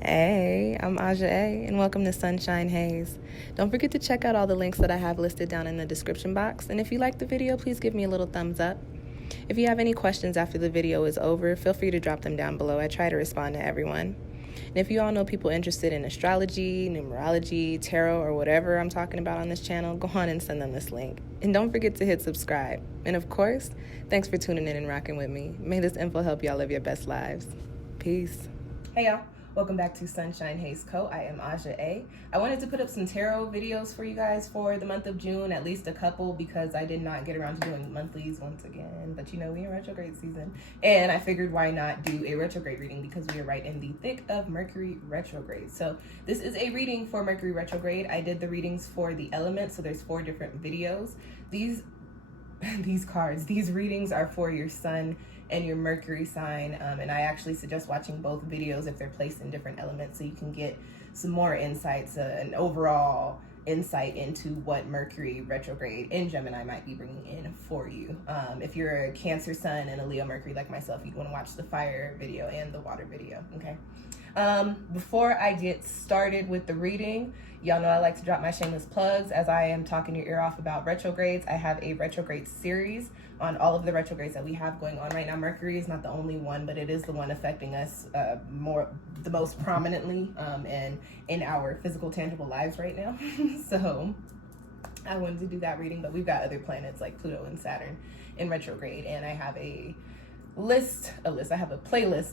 Hey, I'm Aja A, and welcome to Sunshine Haze. Don't forget to check out all the links that I have listed down in the description box, and if you like the video, please give me a little thumbs up. If you have any questions after the video is over, feel free to drop them down below. I try to respond to everyone. And if you all know people interested in astrology, numerology, tarot, or whatever I'm talking about on this channel, go on and send them this link. And don't forget to hit subscribe. And of course, thanks for tuning in and rocking with me. May this info help y'all live your best lives. Peace. Hey y'all. Welcome back to SunshinehazeCo. I am Aja A. I wanted to put up some tarot videos for you guys for the month of June, at least a couple, because I did not get around to doing monthlies once again. But you know, we're in retrograde season. And I figured why not do a retrograde reading, because we are right in the thick of Mercury Retrograde. So this is a reading for Mercury Retrograde. I did the readings for the elements, so there's 4 different videos. These readings are for your sun and your Mercury sign, and I actually suggest watching both videos if they're placed in different elements, so you can get some more insights, an overall insight into what Mercury retrograde in Gemini might be bringing in for you. If you're a Cancer sun and a Leo Mercury like myself, you'd want to watch the fire video and the water video. Okay. Before I get started with the reading, y'all know I like to drop my shameless plugs. As I am talking your ear off about retrogrades, I have a retrograde series on all of the retrogrades that we have going on right now. Mercury is not the only one, but it is the one affecting us the most prominently and in our physical, tangible lives right now. So I wanted to do that reading, but we've got other planets like Pluto and Saturn in retrograde, and I have a playlist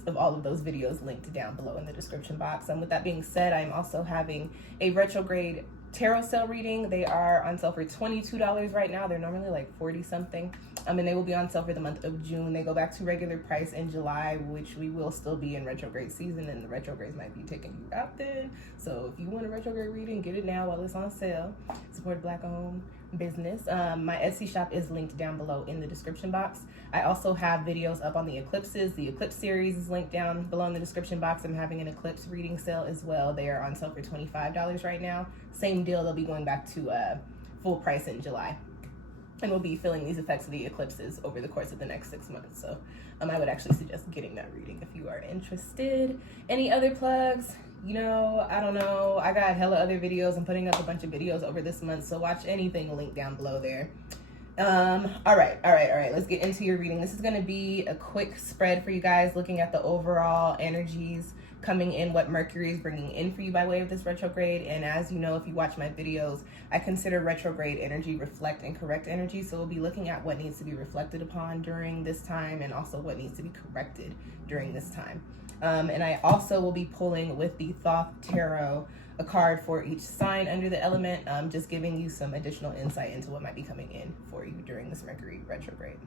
of all of those videos linked down below in the description box. And with that being said, I'm also having a retrograde tarot sale reading. They are on sale for $22 right now. They're normally like 40 something. And they will be on sale for the month of June. They go back to regular price in July, which we will still be in retrograde season, and the retrogrades might be taking you out then. So if you want a retrograde reading, get it now while it's on sale. Support Black-owned business. My Etsy shop is linked down below in the description box. I also have videos up on the eclipses. The eclipse series is linked down below in the description box. I'm having an eclipse reading sale as well. They are on sale for $25 right now. Same deal, they'll be going back to full price in July. And we'll be feeling these effects of the eclipses over the course of the next 6 months. So I would actually suggest getting that reading if you are interested. Any other plugs? You know, I don't know. I got hella other videos. I'm putting up a bunch of videos over this month, so watch anything linked down below there. All right. Let's get into your reading. This is going to be a quick spread for you guys, looking at the overall energies coming in, what Mercury is bringing in for you by way of this retrograde. And as you know, if you watch my videos, I consider retrograde energy reflect and correct energy. So we'll be looking at what needs to be reflected upon during this time, and also what needs to be corrected during this time. And I also will be pulling with the Thoth Tarot a card for each sign under the element, just giving you some additional insight into what might be coming in for you during this Mercury retrograde.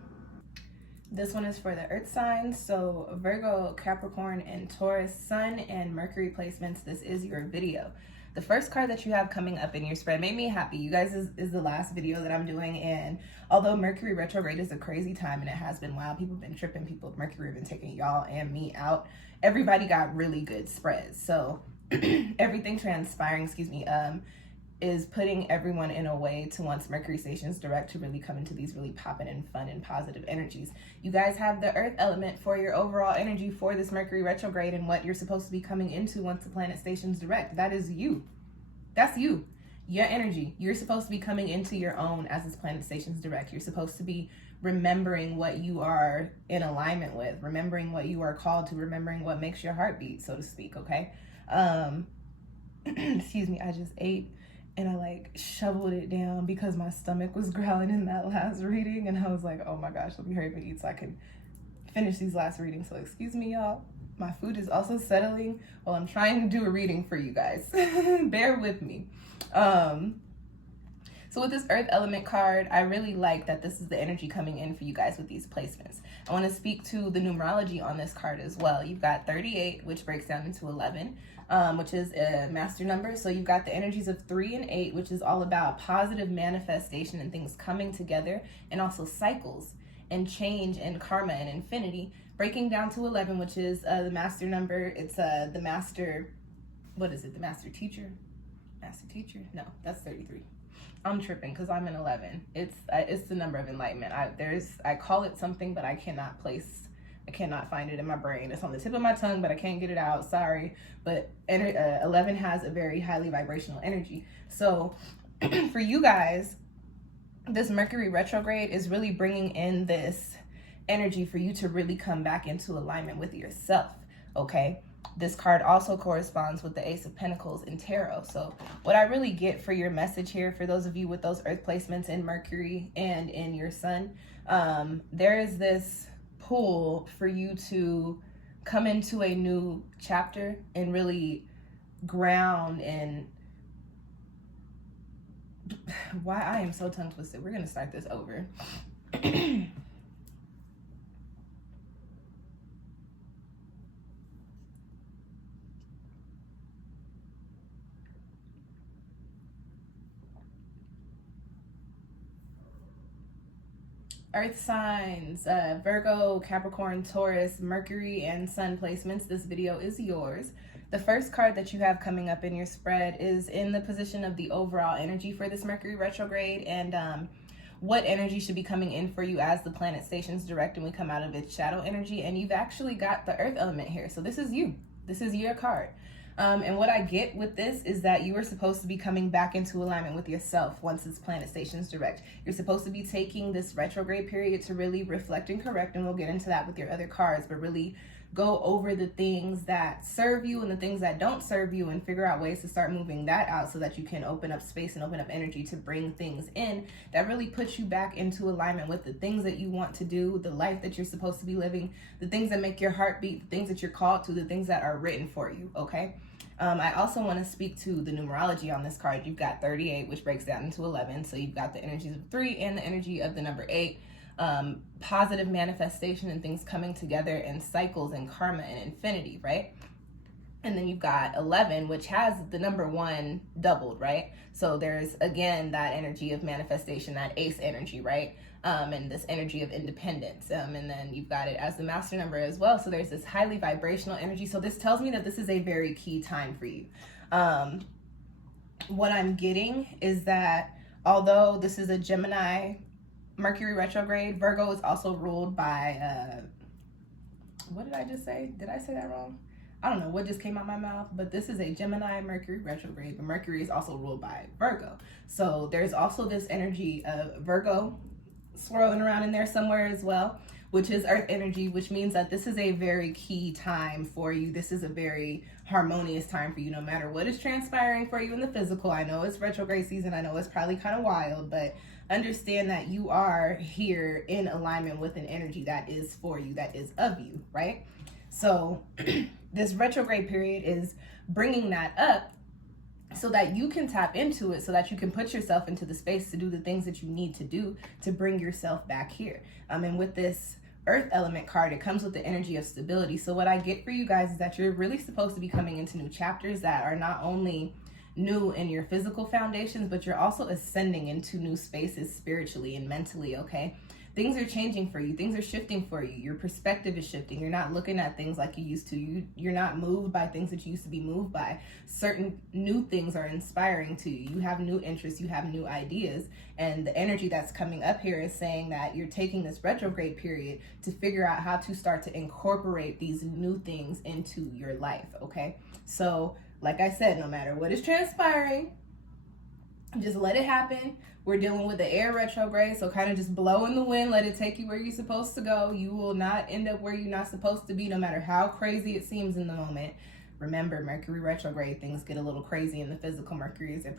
This one is for the earth signs, so Virgo, Capricorn, and Taurus, Sun, and Mercury placements. This is your video. The first card that you have coming up in your spread made me happy. You guys is the last video that I'm doing, and although Mercury retrograde is a crazy time and it has been wild, people have been tripping, Mercury have been taking y'all and me out. Everybody got really good spreads. So everything transpiring, is putting everyone in a way to, once Mercury stations direct, to really come into these really poppin' and fun and positive energies. You guys have the earth element for your overall energy for this Mercury retrograde and what you're supposed to be coming into once the planet stations direct. That is you. That's you. Your energy. You're supposed to be coming into your own as this planet stations direct. You're supposed to be remembering what you are in alignment with, remembering what you are called to, remembering what makes your heart beat, so to speak, okay? Excuse me, I just ate and I shoveled it down because my stomach was growling in that last reading, and I was like, oh my gosh, let me hurry up and eat so I can finish these last readings. So excuse me, y'all. My food is also settling while I'm trying to do a reading for you guys. Bear with me. So with this earth element card, I really like that this is the energy coming in for you guys with these placements. I want to speak to the numerology on this card as well. You've got 38, which breaks down into 11, which is a master number. So you've got the energies of 3 and 8, which is all about positive manifestation and things coming together, and also cycles and change and karma and infinity, breaking down to 11, which is the master number. It's the master, what is it? The master teacher? Master teacher? No, that's 33. I'm tripping because I'm an 11. It's the number of enlightenment. I call it something, but I cannot place I cannot find it in my brain. It's on the tip of my tongue, but I can't get it out. Sorry. But 11 has a very highly vibrational energy. So for you guys, this Mercury retrograde is really bringing in this energy for you to really come back into alignment with yourself, okay? This card also corresponds with the Ace of Pentacles in Tarot. So what I really get for your message here, for those of you with those earth placements in Mercury and in your sun, there is this pull for you to come into a new chapter and really ground in why I am so tongue twisted. We're going to start this over. Earth signs, Virgo, Capricorn, Taurus, Mercury, and Sun placements. This video is yours. The first card that you have coming up in your spread is in the position of the overall energy for this Mercury retrograde, and what energy should be coming in for you as the planet stations direct and we come out of its shadow energy. And you've actually got the earth element here. So this is you. This is your card. And what I get with this is that you are supposed to be coming back into alignment with yourself once it's planet stations direct. You're supposed to be taking this retrograde period to really reflect and correct, and we'll get into that with your other cards, but really go over the things that serve you and the things that don't serve you and figure out ways to start moving that out so that you can open up space and open up energy to bring things in that really puts you back into alignment with the things that you want to do, the life that you're supposed to be living, the things that make your heart beat, the things that you're called to, the things that are written for you, okay? I also want to speak to the numerology on this card. You've got 38, which breaks down into 11. So you've got the energies of 3 and the energy of the number 8. Positive manifestation and things coming together in cycles and karma and infinity, right? And then you've got 11, which has the number 1 doubled, right? So there's, again, that energy of manifestation, that ace energy, right? And this energy of independence. And then you've got it as the master number as well. So there's this highly vibrational energy. So this tells me that this is a very key time for you. What I'm getting is that although this is a Gemini Mercury retrograde, Virgo is also ruled by, what did I just say? Did I say that wrong? I don't know what just came out my mouth, but this is a Gemini Mercury retrograde, but Mercury is also ruled by Virgo. So there's also this energy of Virgo swirling around in there somewhere as well, which is earth energy, which means that this is a very key time for you. This is a very harmonious time for you, no matter what is transpiring for you in the physical. I know it's retrograde season. I know it's probably kind of wild, but understand that you are here in alignment with an energy that is for you, that is of you, right? So this retrograde period is bringing that up so that you can tap into it, so that you can put yourself into the space to do the things that you need to do to bring yourself back here. And with this earth element card, it comes with the energy of stability. So what I get for you guys is that you're really supposed to be coming into new chapters that are not only new in your physical foundations, but you're also ascending into new spaces spiritually and mentally, okay? Things are changing for you. Things are shifting for you. Your perspective is shifting. You're not looking at things like you used to. You're not moved by things that you used to be moved by. Certain new things are inspiring to you. You have new interests. You have new ideas. And the energy that's coming up here is saying that you're taking this retrograde period to figure out how to start to incorporate these new things into your life, okay? So, like I said, no matter what is transpiring, just let it happen. We're dealing with the air retrograde, so kind of just blow in the wind, let it take you where you're supposed to go. You will not end up where you're not supposed to be, no matter how crazy it seems in the moment. Remember, Mercury retrograde, things get a little crazy in the physical. Mercury is a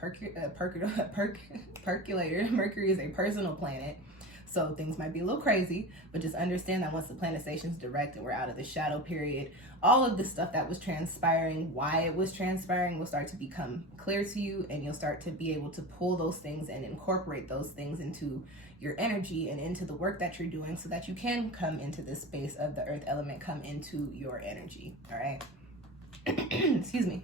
percolator. Mercury is a personal planet, so things might be a little crazy, but just understand that once the planet station's direct and we're out of the shadow period, all of the stuff that was transpiring, why it was transpiring, will start to become clear to you, and you'll start to be able to pull those things and incorporate those things into your energy and into the work that you're doing so that you can come into this space of the earth element, come into your energy, all right? Excuse me.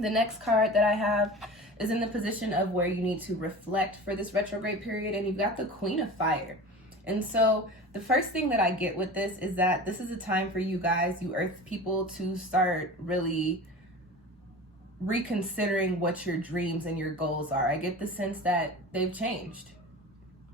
The next card that I have is in the position of where you need to reflect for this retrograde period, and you've got the Queen of Fire. And so the first thing that I get with this is that this is a time for you guys, you earth people, to start really reconsidering what your dreams and your goals are. I get the sense that they've changed.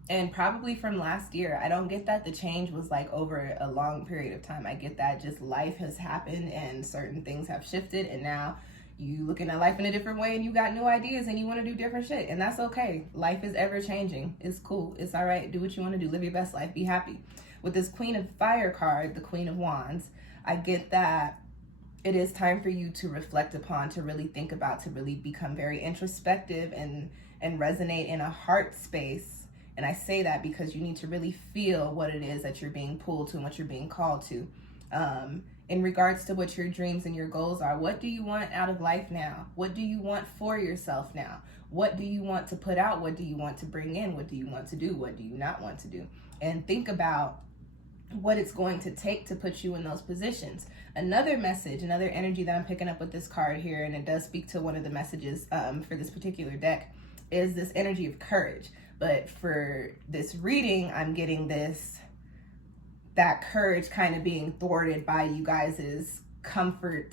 and probably from last year. I don't get that the change was like over a long period of time. I get that just life has happened and certain things have shifted, and now you looking at life in a different way and you got new ideas and you want to do different shit, and that's okay. Life is ever changing. It's cool. It's all right. Do what you want to do. Live your best life. Be happy. With this Queen of Fire card, the Queen of Wands, I get that it is time for you to reflect upon, to really think about, to really become very introspective and resonate in a heart space. And I say that because you need to really feel what it is that you're being pulled to and what you're being called to. In regards to what your dreams and your goals are, what do you want out of life now? What do you want for yourself now? What do you want to put out? What do you want to bring in? What do you want to do? What do you not want to do? And think about what it's going to take to put you in those positions. Another message, another energy that I'm picking up with this card here, and it does speak to one of the messages for this particular deck, is this energy of courage. But for this reading, I'm getting that courage kind of being thwarted by you guys' comfort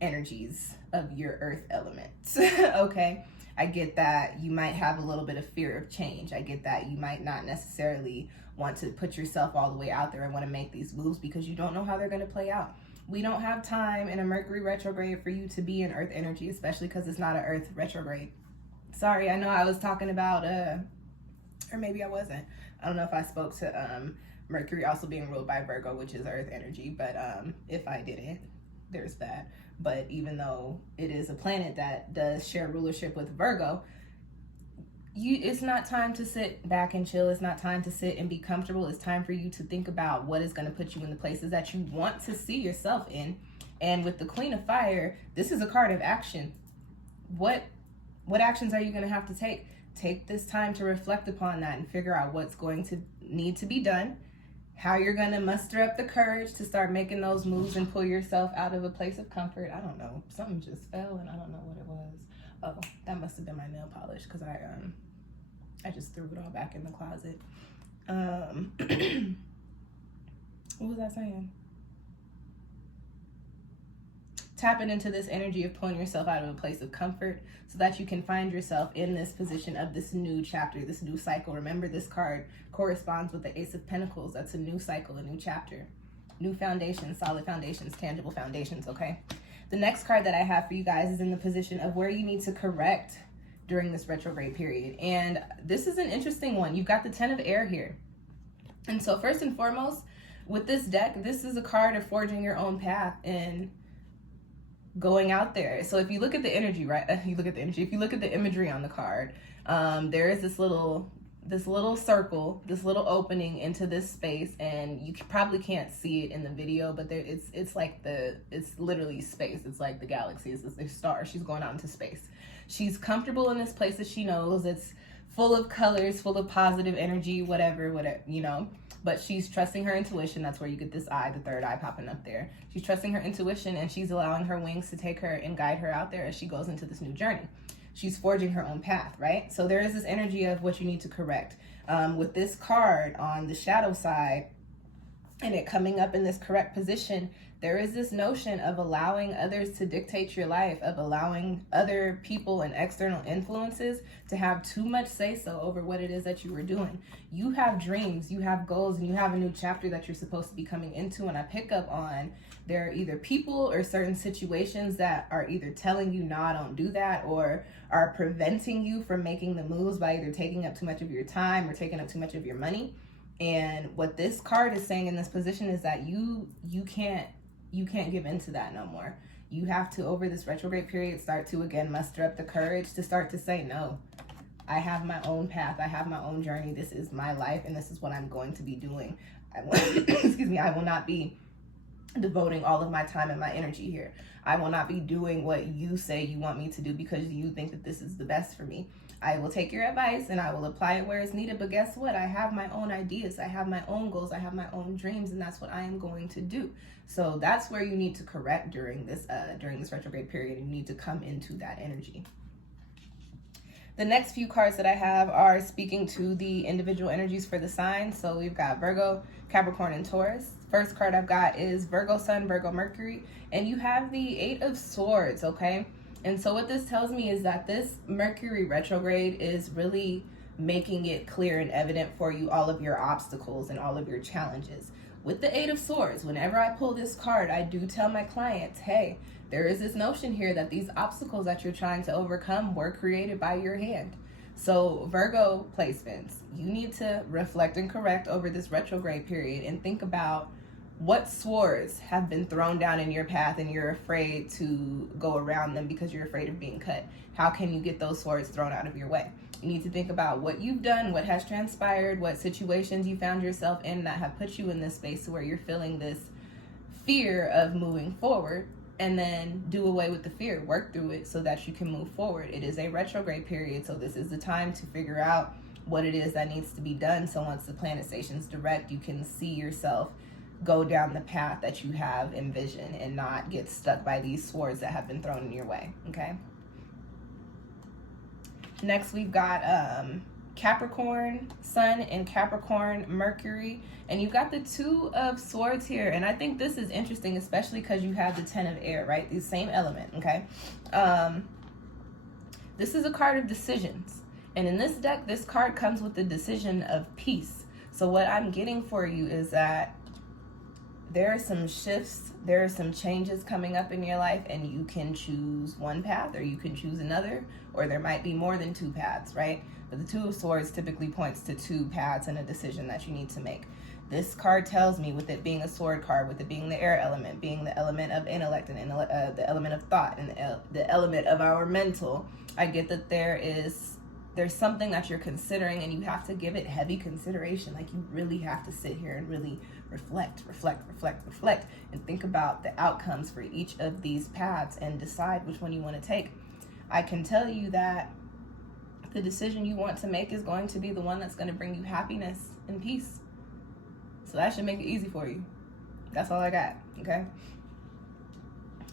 energies of your earth elements. Okay? I get that you might have a little bit of fear of change. I get that you might not necessarily want to put yourself all the way out there and want to make these moves because you don't know how they're going to play out. We don't have time in a Mercury retrograde for you to be in earth energy, especially because it's not an earth retrograde. Sorry, I know I was talking about, or maybe I wasn't. I don't know if I spoke to Mercury also being ruled by Virgo, which is earth energy, but if I didn't, there's that. But even though it is a planet that does share rulership with Virgo, it's not time to sit back and chill. It's not time to sit and be comfortable. It's time for you to think about what is going to put you in the places that you want to see yourself in. And with the Queen of Fire, this is a card of action. What actions are you going to have to take? Take this time to reflect upon that and figure out what's going to need to be done, how you're going to muster up the courage to start making those moves and pull yourself out of a place of comfort. I don't know. Something just fell and I don't know what it was. Oh, that must have been my nail polish because I just threw it all back in the closet. What was I saying? Tapping into this energy of pulling yourself out of a place of comfort so that you can find yourself in this position of this new chapter, this new cycle. Remember, this card corresponds with the Ace of Pentacles. That's a new cycle, a new chapter, new foundations, solid foundations, tangible foundations, okay? The next card that I have for you guys is in the position of where you need to correct during this retrograde period. And this is an interesting one. You've got the 10 of air here. And so first and foremost, with this deck, this is a card of forging your own path and going out there. So if you look at the energy, right? If you look at the imagery on the card, there is this little circle, this little opening into this space, and you probably can't see it in the video, but it's literally space. It's like the galaxy. It's the star. She's going out into space. She's comfortable in this place that she knows. It's full of colors, full of positive energy, whatever, you know. But she's trusting her intuition. That's where you get this eye, the third eye popping up there. She's trusting her intuition, and she's allowing her wings to take her and guide her out there as she goes into this new journey. She's forging her own path, right? So there is this energy of what you need to correct. With this card on the shadow side and it coming up in this correct position, there is this notion of allowing others to dictate your life, of allowing other people and external influences to have too much say-so over what it is that you were doing. You have dreams, you have goals, and you have a new chapter that you're supposed to be coming into, and I pick up on there are either people or certain situations that are either telling you, no, don't do that, or are preventing you from making the moves by either taking up too much of your time or taking up too much of your money. And what this card is saying in this position is that you can't give in to that no more. You have to, over this retrograde period, start to again muster up the courage to start to say, no, I have my own path. I have my own journey. This is my life, and this is what I'm going to be doing. I will not be devoting all of my time and my energy here. I will not be doing what you say you want me to do because you think that this is the best for me. I will take your advice and I will apply it where it's needed. But guess what? I have my own ideas. I have my own goals. I have my own dreams, and that's what I am going to do. So that's where you need to correct during this retrograde period. You need to come into that energy. The next few cards that I have are speaking to the individual energies for the signs. So we've got Virgo, Capricorn, and Taurus. First card I've got is Virgo Sun, Virgo Mercury, and you have the 8 of Swords, okay? And so what this tells me is that this Mercury retrograde is really making it clear and evident for you all of your obstacles and all of your challenges. With the Eight of Swords, whenever I pull this card, I do tell my clients, hey, there is this notion here that these obstacles that you're trying to overcome were created by your hand. So Virgo placements, you need to reflect and correct over this retrograde period and think about what swords have been thrown down in your path and you're afraid to go around them because you're afraid of being cut. How can you get those swords thrown out of your way? You need to think about what you've done, what has transpired, what situations you found yourself in that have put you in this space where you're feeling this fear of moving forward, and then do away with the fear, work through it so that you can move forward. It is a retrograde period, so this is the time to figure out what it is that needs to be done. So once the planet stations direct, you can see yourself go down the path that you have envisioned and not get stuck by these swords that have been thrown in your way, okay? Next, we've got Capricorn Sun and Capricorn Mercury, and you've got the Two of Swords here. And I think this is interesting, especially because you have the Ten of Air, right? The same element, okay? This is a card of decisions. And in this deck, this card comes with the decision of peace. So what I'm getting for you is that there are some shifts, there are some changes coming up in your life, and you can choose one path or you can choose another, or there might be more than two paths, right? But the Two of Swords typically points to two paths and a decision that you need to make. This card tells me, with it being a sword card, with it being the air element, being the element of intellect and the element of thought and the element of our mental, I get that there's something that you're considering and you have to give it heavy consideration. Like, you really have to sit here and really reflect and think about the outcomes for each of these paths and decide which one you want to take. I can tell you that the decision you want to make is going to be the one that's going to bring you happiness and peace. So that should make it easy for you. That's all I got, okay?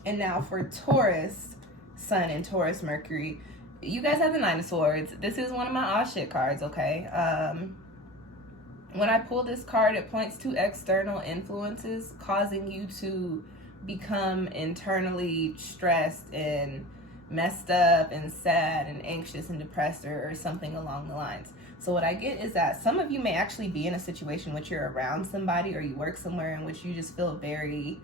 And now for Taurus Sun and Taurus Mercury, you guys have the Nine of Swords. This is one of my aw shit cards, okay? When I pull this card, it points to external influences causing you to become internally stressed and messed up and sad and anxious and depressed or something along the lines. So what I get is that some of you may actually be in a situation in which you're around somebody or you work somewhere in which you just feel very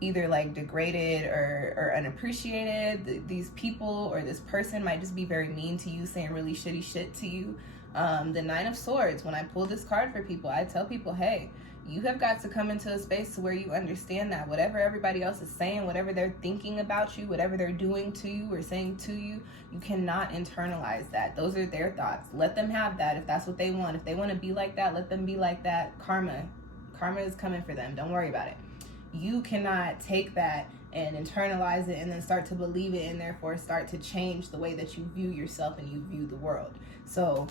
either like degraded or unappreciated. These people or this person might just be very mean to you, saying really shitty shit to you. The Nine of Swords, when I pull this card for people, I tell people, hey, you have got to come into a space to where you understand that whatever everybody else is saying, whatever they're thinking about you, whatever they're doing to you or saying to you, you cannot internalize that. Those are their thoughts. Let them have that if that's what they want. If they want to be like that, let them be like that. Karma is coming for them. Don't worry about it. You cannot take that and internalize it and then start to believe it and therefore start to change the way that you view yourself and you view the world. So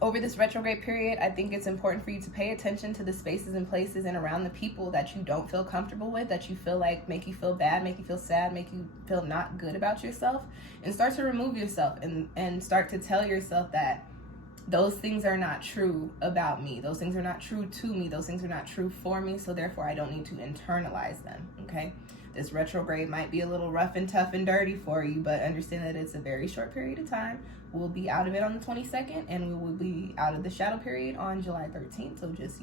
over this retrograde period, I think it's important for you to pay attention to the spaces and places and around the people that you don't feel comfortable with, that you feel like make you feel bad, make you feel sad, make you feel not good about yourself, and start to remove yourself and start to tell yourself that those things are not true about me. Those things are not true to me. Those things are not true for me. So therefore, I don't need to internalize them, okay? This retrograde might be a little rough and tough and dirty for you, but understand that it's a very short period of time. We'll be out of it on the 22nd, and we will be out of the shadow period on July 13th. So just,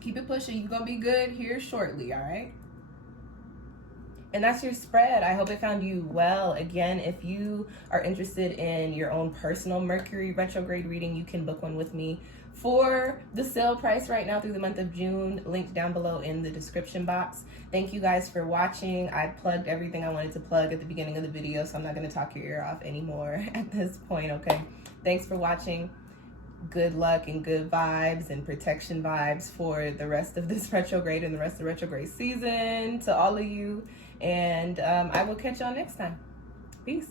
keep it pushing. You're going to be good here shortly, all right? And that's your spread. I hope it found you well. Again, if you are interested in your own personal Mercury retrograde reading, you can book one with me for the sale price right now through the month of June, linked down below in the description box. Thank you guys for watching. I plugged everything I wanted to plug at the beginning of the video, so I'm not going to talk your ear off anymore at this point, okay? Thanks for watching. Good luck and good vibes and protection vibes for the rest of this retrograde and the rest of the retrograde season to all of you. And I will catch y'all next time. Peace.